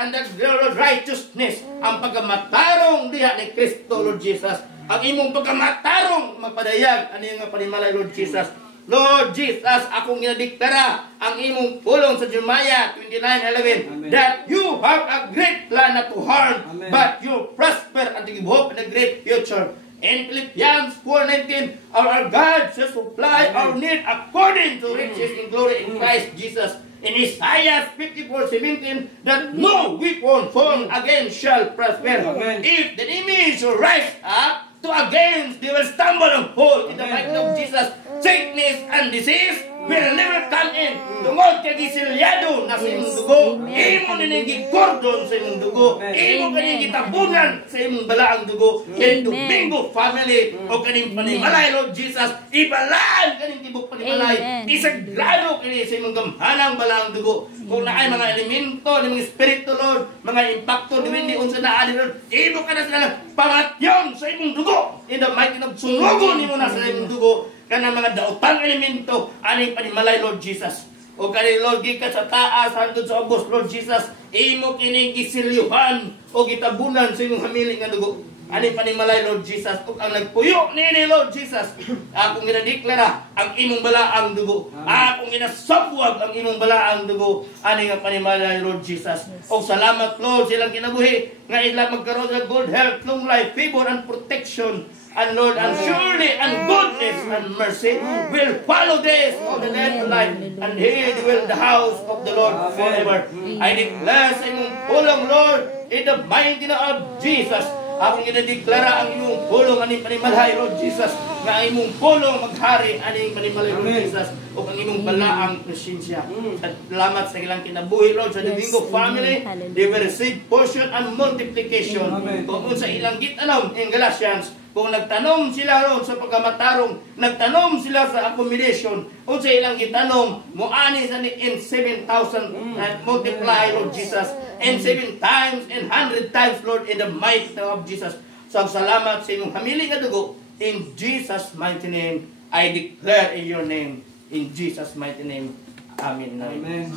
and the righteousness. Ang pagkamatarong diha ni Kristo, Lord Jesus. Ang imong pagkamatarong mapadayag. Ano yung panimalay, Lord Jesus? Lord Jesus, akong ginadiklara ang imong pulong sa Jeremiah 29:11 that you have a great plan not to harm, but you prosper and to give hope and a great future. In Philippians 4:19, our God shall supply our need according to riches in glory in Christ Jesus. In Isaiah 54:17, that no weapon formed against shall prosper. If the enemy shall rise up to against, they will stumble and fall in the mighty name of Jesus. Sickness and disease will never come in. Tungod kay gisilyado na sa imong dugo, imo nining gikordon sa imong dugo, imo kaning gitabunan sa imong balaang dugo. Kay Domingo family o kaning panimalay, Lord Jesus, ibalaan kaning tibok panimalay. Isagrado kini sa imong gamhanang balaang dugo. Kung naay mga elemento ng mga espiritu, Lord, mga impacto diwindi unsa na adi, Lord, imo ka na sila pamatyon sa imong dugo. In the mighty name of sumugon nimo na sa imong dugo. Kanang mga daotang elemento, aning panimalay, Lord Jesus. O kani, Lord, gikan sa taas, hangtod sa ubos, Lord Jesus, imo kining gisilyuhan o gitabunan sa imong hamiling nga dugo. Aning panimalay, Lord Jesus. O ang nagpuyo nini, Lord Jesus, akong ginadeklara ang imong balaang dugo. Akong ginasabwag ang imong balaang dugo. Aning ang panimalay, Lord Jesus. O salamat, Lord, silang kinabuhi nga ilang magkaroon ng good health, long life, favor, and protection. And Lord, and surely and goodness and mercy will follow this all the day of life, and he will the house of the Lord forever. I declare sa imong pulong, Lord, in the mighty name of Jesus. Akong ginadeklara ang imong pulong aning panimalay, Lord Jesus, nga imong pulong maghari aning panimalay, Lord Jesus, o ang imong balaang presensya. At salamat sa ilang kinabuhi, Lord, sa Domingo family. They will receive portion and multiplication. Kung sa ilang gitanom in Galatians, kung nagtanom sila ron sa pagkamatarong, nagtanom sila sa accommodation, o sa ilang gitanom, muani sa ni in 7,000 multiply, Lord Jesus, and 7 times and 100 times, Lord, in the might of Jesus. So, salamat sa inyong hamiling na dugo. In Jesus' mighty name, I declare in your name. In Jesus' mighty name. Amen. Amen.